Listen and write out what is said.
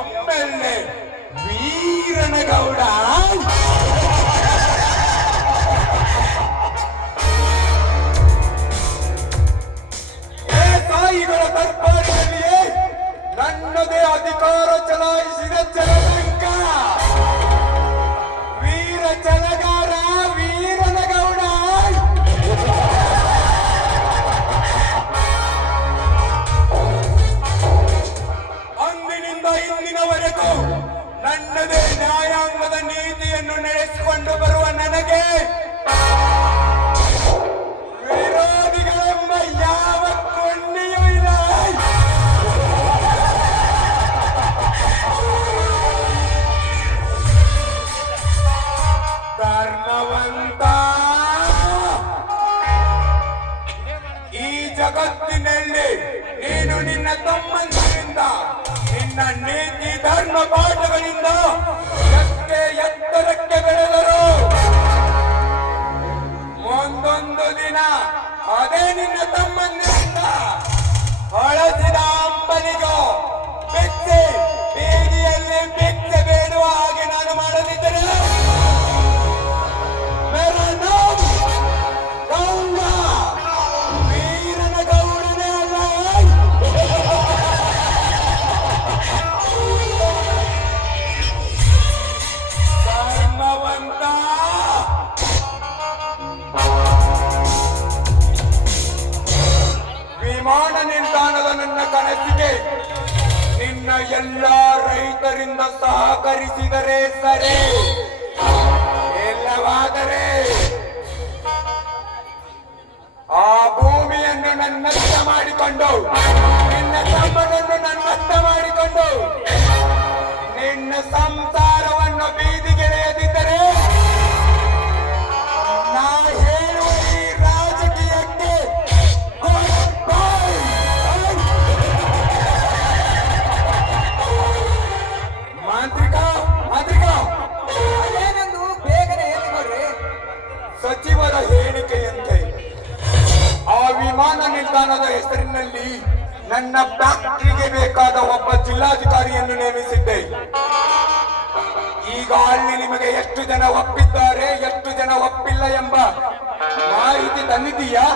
MLA Veeranagouda. ಸಾಯಿಗಳ ದರ್ಬಾರಿನಲ್ಲಿಯೇ ನನ್ನದೇ ಅಧಿಕಾರ ಚಲಾಯಿಸಿದ ಚಲದಂಕ ವೀರ ಚಲಗಾರ ವೀರನಗೌಡ. ಅಂದಿನಿಂದ ಇಂದಿನವರೆಗೂ ನನ್ನದೇ ನ್ಯಾಯಾಂಗದ ನೀತಿಯನ್ನು ನಡೆಸಿಕೊಂಡು ಬರುವ ನನಗೆ ವಿರೋಧಿಗಳೆಂಬ ಯಾವ ಕೊಂಡಿಯೂ ಇಲ್ಲ. ಧರ್ಮವಂತ ಈ ಜಗತ್ತಿನಲ್ಲಿ ನೀನು ನಿನ್ನ ತಮ್ಮಂದಿರಿಂದ ನಿನ್ನ ನೀತಿ ಧರ್ಮ ಪಾಠಗಳಿಂದ ಎಷ್ಟೇ ಎತ್ತರಕ್ಕೆ ಬೆಳೆದರು ಒಂದೊಂದು ದಿನ ಅದೇ ನಿನ್ನ ತಮ್ಮಂದಿರಿಂದ ಹೊಳಸಿದ ಅಂಬಲಿಗೋ ಬೆಚ್ಚೆ ಬೀದಿಯಲ್ಲಿ ಬೆಚ್ಚೆ ಬೇಡುವ ಹಾಗೆ ನಾನು ಮಾಡದಿದ್ದರೆ ಗೌಡ ವೀರನ ಗೌಡನೇ ಅಲ್ಲ. ಧರ್ಮವಂತ ವಿಮಾನ ನಿಲ್ದಾಣದ ನನ್ನ ಕನಸಿಗೆ ನಿನ್ನ ಎಲ್ಲ ರೈತರಿಂದ ಸಹಕರಿಸಿದರೆ ಸರಿ, ಇಲ್ಲವಾದರೆ ಆ ಭೂಮಿಯನ್ನು ನನ್ನತ್ತ ಮಾಡಿಕೊಂಡು ನಿನ್ನ ತಮ್ಮನನ್ನು ನನ್ನತ್ತ ಮಾಡಿಕೊಂಡು ನಿನ್ನ ಸಂಸಾರವನ್ನು ಬೀದಿಗೆಳೆಯದಿದ್ದರೆ ನಾ ಹೇಳುವ ಈ ರಾಜಕೀಯಕ್ಕೆ ಮಾಂತ್ರಿಕ ಅದೇನೆಂದು ಬೇಗನೆ ಹೇಳಿಕೊಡ್ರಿ. ಸಚಿವರ ಹೇಳಿಕೆಯಂತೆ ಆ ವಿಮಾನ ನಿಲ್ದಾಣದ ಹೆಸರಿನಲ್ಲಿ ನನ್ನ ಫ್ಯಾಕ್ಟರಿಗೆ ಬೇಕಾದ ಒಬ್ಬ ಜಿಲ್ಲಾಧಿಕಾರಿಯನ್ನು ನೇಮಿಸಿದ್ದೆ. ಈಗ ಅಲ್ಲಿ ನಿಮಗೆ ಎಷ್ಟು ಜನ ಒಪ್ಪಿದ್ದಾರೆ ಎಷ್ಟು ಜನ ಒಪ್ಪಿಲ್ಲ ಎಂಬ ಮಾಹಿತಿ ತಂದಿದ್ದೀಯಾ?